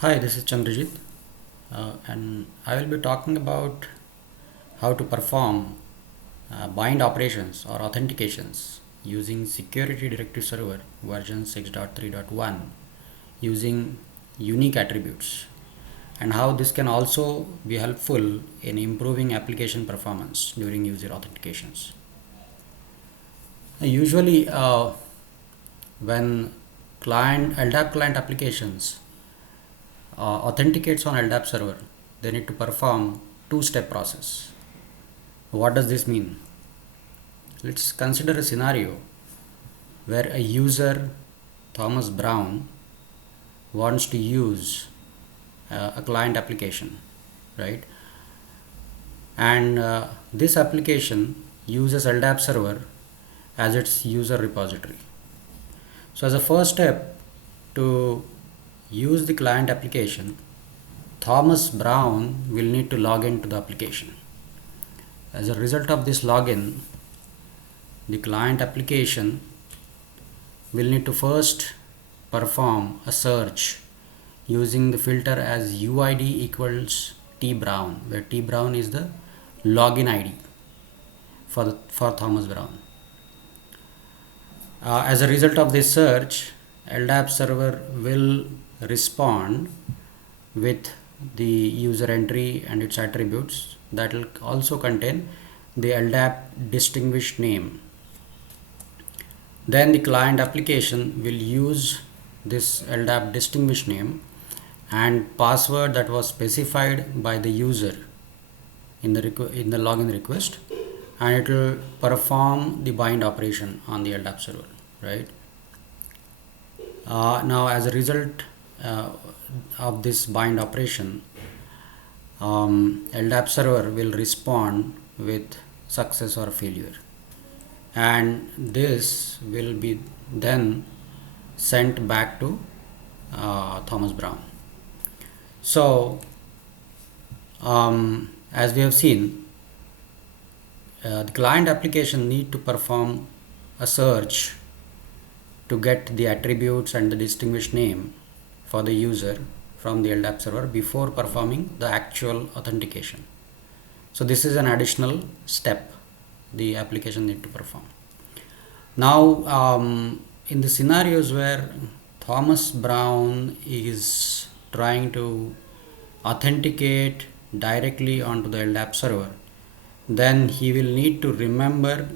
Hi, this is Chandrajit, and I will be talking about how to perform bind operations or authentications using Security Directory Server version 6.3.1 using unique attributes, and how this can also be helpful in improving application performance during user authentications. Usually, when LDAP client applications authenticates on LDAP server, they need to perform two-step process. What does this mean? Let's consider a scenario where a user, Thomas Brown, wants to use a client application, right? And this application uses LDAP server as its user repository. So as a first step to use the client application, Thomas Brown will need to log into the application. As a result of this login, the client application will need to first perform a search using the filter as UID equals tBrown, where tBrown is the login ID for Thomas Brown. As a result of this search, LDAP server will respond with the user entry and its attributes that will also contain the LDAP distinguished name. Then the client application will use this LDAP distinguished name and password that was specified by the user in the login request, and it will perform the bind operation on the LDAP server, right? Now as a result of this bind operation, LDAP server will respond with success or failure, and this will be then sent back to Thomas Brown. So as we have seen, the client application need to perform a search to get the attributes and the distinguished name for the user from the LDAP server before performing the actual authentication. So this is an additional step the application need to perform. Now in the scenarios where Thomas Brown is trying to authenticate directly onto the LDAP server, then he will need to remember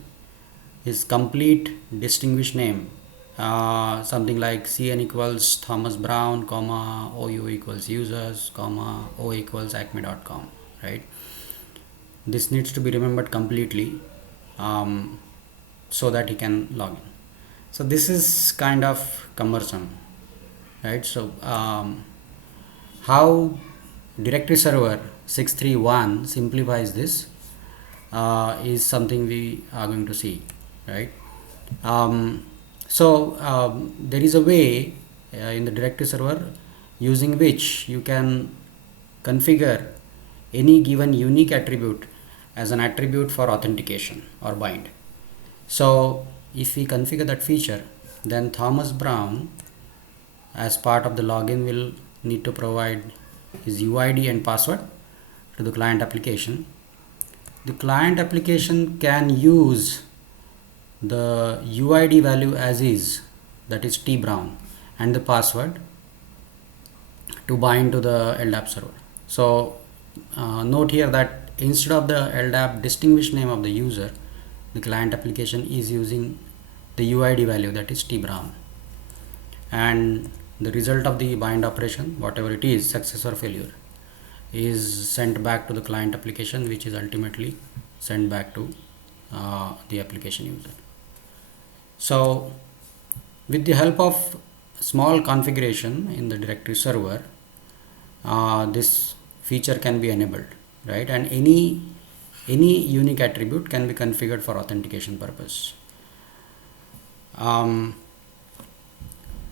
his complete distinguished name, something like CN equals Thomas Brown, comma, OU equals users, comma, O equals acme.com, right? This needs to be remembered completely so that he can log in. So this is kind of cumbersome, right? So how directory server 631 simplifies this is something we are going to see, right? There is a way in the directory server using which you can configure any given unique attribute as an attribute for authentication or bind. So if we configure that feature, then Thomas Brown as part of the login will need to provide his UID and password to the client application. The client application can use the UID value as is, that is tBrown, and the password to bind to the LDAP server. So note here that instead of the LDAP distinguished name of the user, the client application is using the UID value, that is tBrown, and the result of the bind operation, whatever it is, success or failure, is sent back to the client application, which is ultimately sent back to the application user. So with the help of small configuration in the directory server, this feature can be enabled, right? And any unique attribute can be configured for authentication purpose.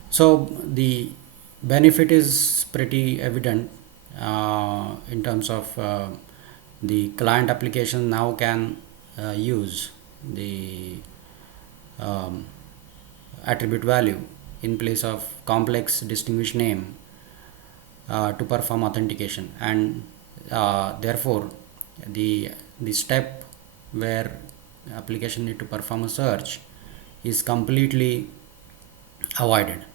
So the benefit is pretty evident in terms of the client application now can use the attribute value in place of complex distinguished name to perform authentication, and therefore the step where application need to perform a search is completely avoided.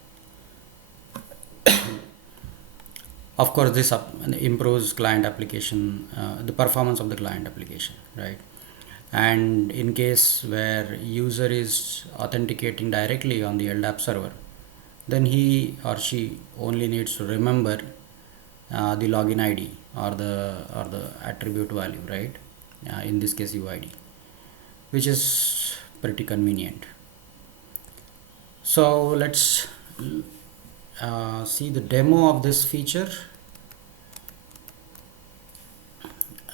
Of course, this improves client application, the performance of the client application, right? And in case where user is authenticating directly on the LDAP server, then he or she only needs to remember the login ID or the attribute value, right? In this case, UID, which is pretty convenient. So let's see the demo of this feature.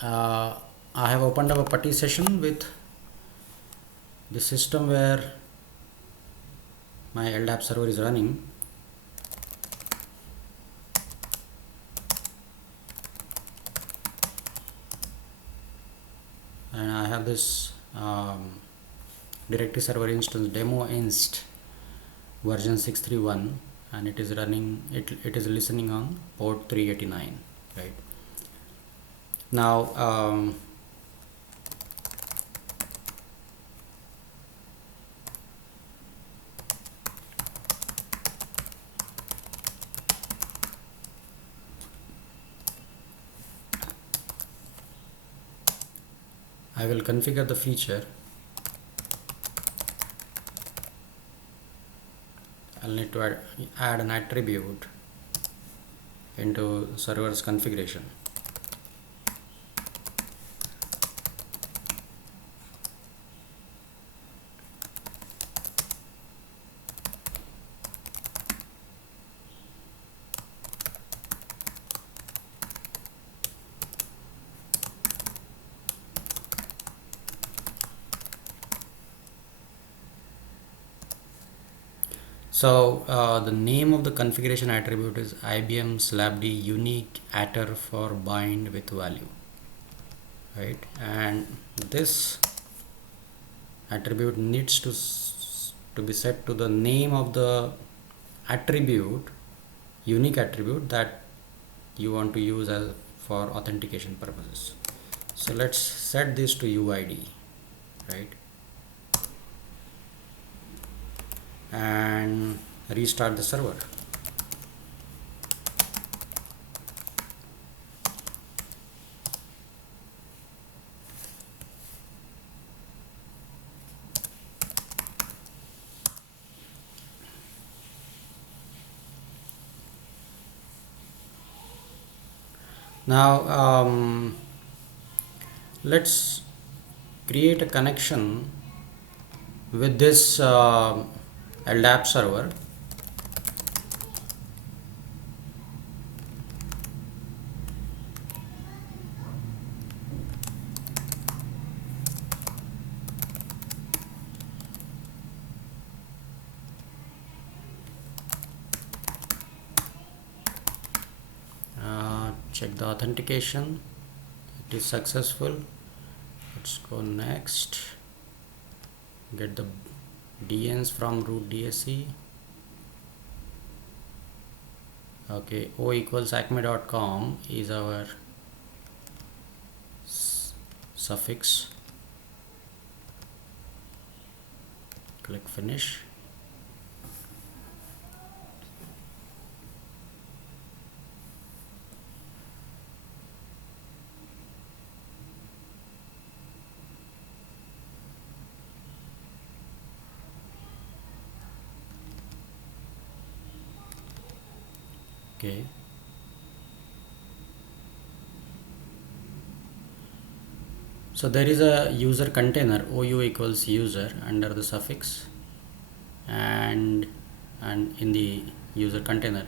I have opened up a putty session with the system where my LDAP server is running. And I have this directory server instance demo inst version 631, and it is running, it is listening on port 389, right? Now I will configure the feature. I'll need to add an attribute into server's configuration. So the name of the configuration attribute is IBM slabd unique attr for bind with value, right? And this attribute needs to be set to the name of the attribute, unique attribute that you want to use as for authentication purposes. So let's set this to UID, right? And restart the server. Now let's create a connection with this LDAP server. Check the authentication, it is successful. Let's go next, get the DNs from root DSC. Okay, o equals acme.com is our suffix. Click finish. Okay. So there is a user container, OU equals user under the suffix, and in the user container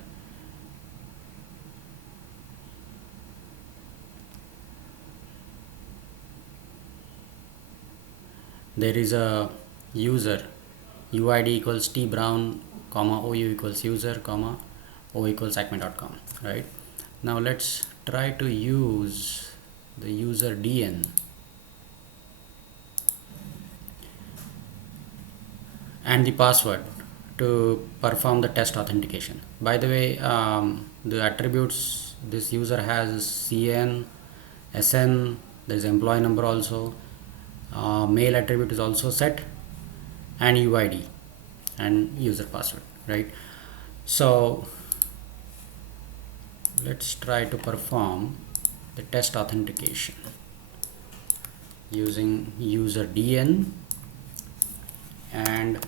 there is a user UID equals T Brown, comma OU equals user, comma O equals acme.com, right? Now let's try to use the user DN and the password to perform the test authentication. By the way, the attributes this user has CN, SN, there is employee number also, mail attribute is also set, and UID and user password, right? So let's try to perform the test authentication using user DN and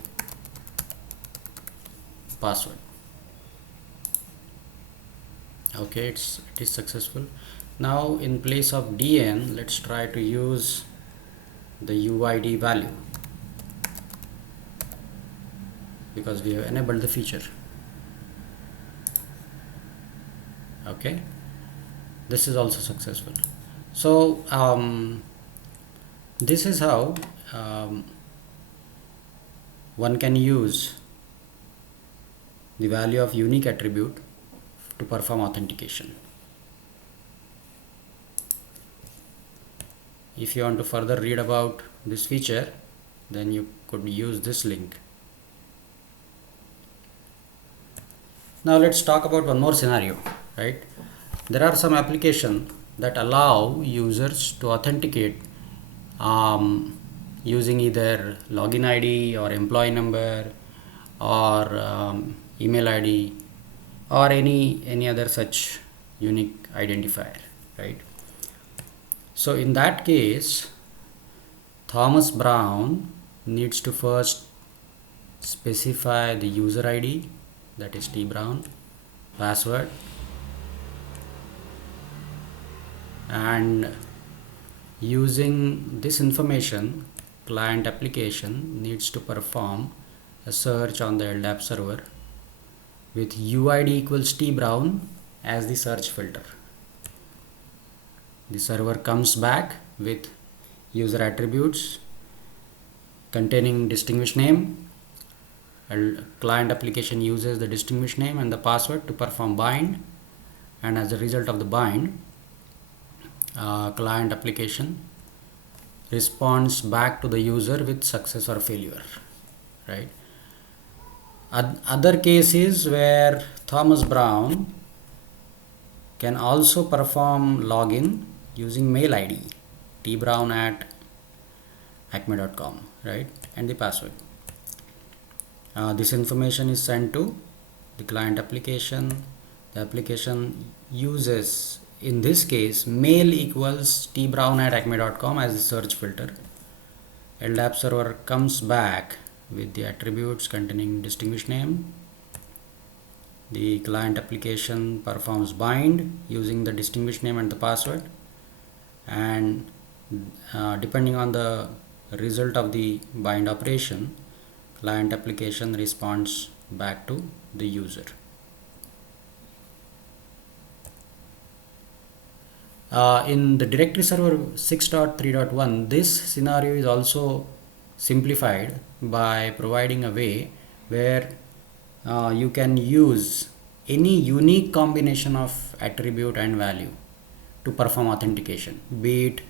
password. Okay, it is successful. Now in place of DN, let's try to use the UID value, because we have enabled the feature. Okay, this is also successful. So this is how one can use the value of unique attribute to perform authentication. If you want to further read about this feature, then you could use this link. Now let's talk about one more scenario, right? There are some applications that allow users to authenticate using either login ID or employee number or email ID or any other such unique identifier, right? So in that case, Thomas Brown needs to first specify the user ID, that is T Brown, password, and using this information, client application needs to perform a search on the LDAP server with UID equals T Brown as the search filter. The server comes back with user attributes containing distinguished name. Client application uses the distinguished name and the password to perform bind, and as a result of the bind, client application responds back to the user with success or failure, right? Other cases where Thomas Brown can also perform login using mail ID tbrown@acme.com, right, and the password. This information is sent to the client application. The application uses, in this case, mail equals tbrown@acme.com as the search filter. LDAP server comes back with the attributes containing distinguished name. The client application performs bind using the distinguished name and the password, and depending on the result of the bind operation, client application responds back to the user. In the directory server 6.3.1, this scenario is also simplified by providing a way where you can use any unique combination of attribute and value to perform authentication, be it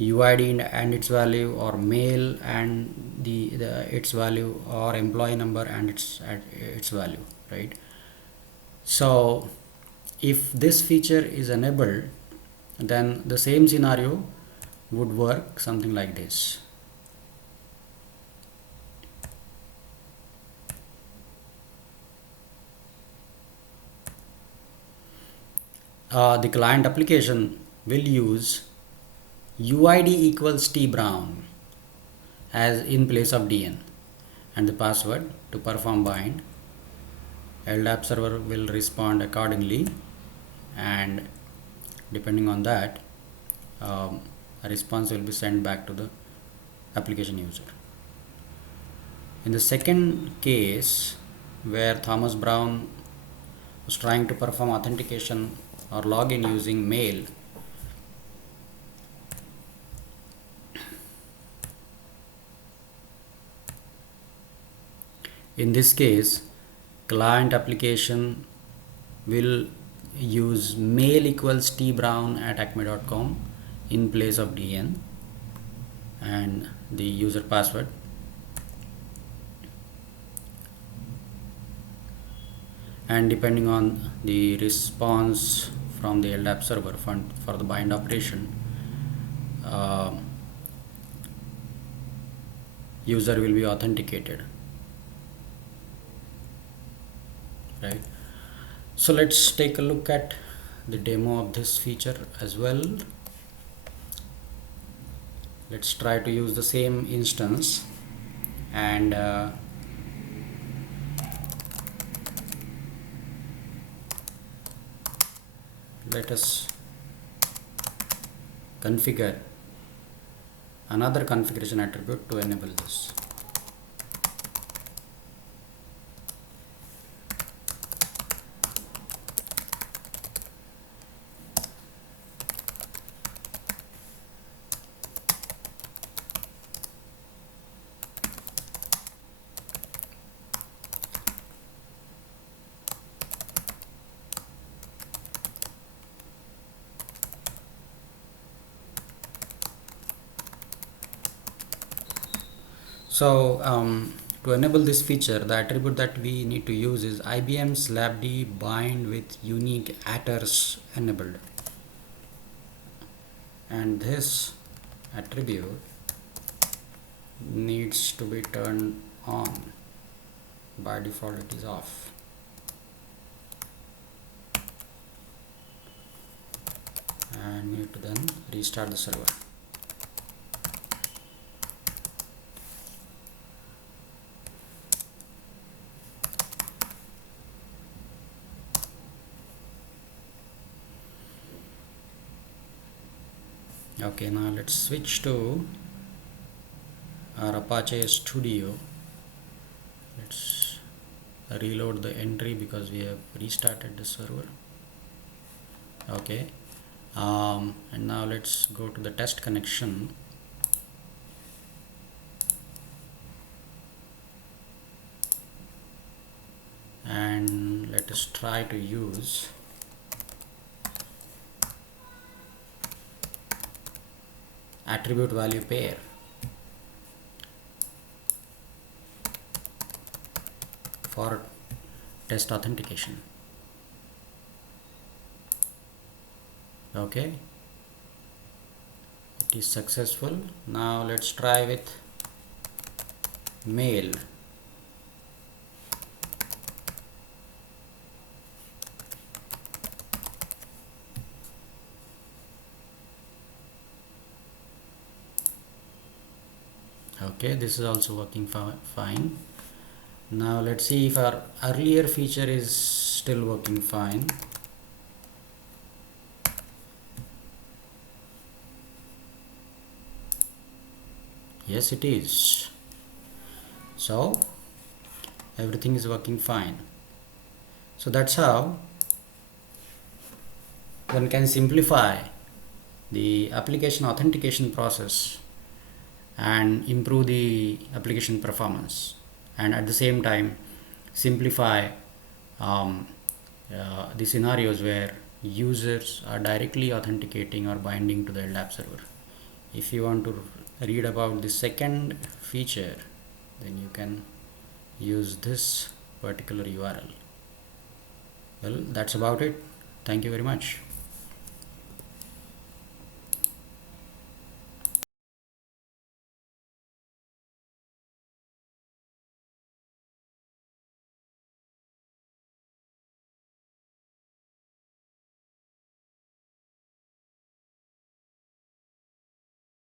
UID and its value, or mail and its value, or employee number and its value, right? So if this feature is enabled, then the same scenario would work something like this. The client application will use UID equals T Brown as in place of DN and the password to perform bind. LDAP server will respond accordingly, and depending on that, a response will be sent back to the application user. In the second case, where Thomas Brown was trying to perform authentication or login using mail, in this case, client application will use mail equals tbrown@acme.com in place of DN and the user password, and depending on the response from the LDAP server for the bind operation, user will be authenticated, right? So let's take a look at the demo of this feature as well. Let's try to use the same instance and let us configure another configuration attribute to enable this. So to enable this feature, the attribute that we need to use is IBM slabd bind with unique attrs enabled, and this attribute needs to be turned on. By default it is off. And need to then restart the server. Okay, now let's switch to our Apache Studio. Let's reload the entry because we have restarted the server. Okay, and now let's go to the test connection. And let us try to use attribute value pair for test authentication. Okay, it is successful. Now let's try with mail. Okay, this is also working fine. Now let's see if our earlier feature is still working fine. Yes, it is. So everything is working fine. So that's how one can simplify the application authentication process and improve the application performance, and at the same time simplify the scenarios where users are directly authenticating or binding to the LDAP server. If you want to read about the second feature, then you can use this particular URL. Well, that's about it. Thank you very much.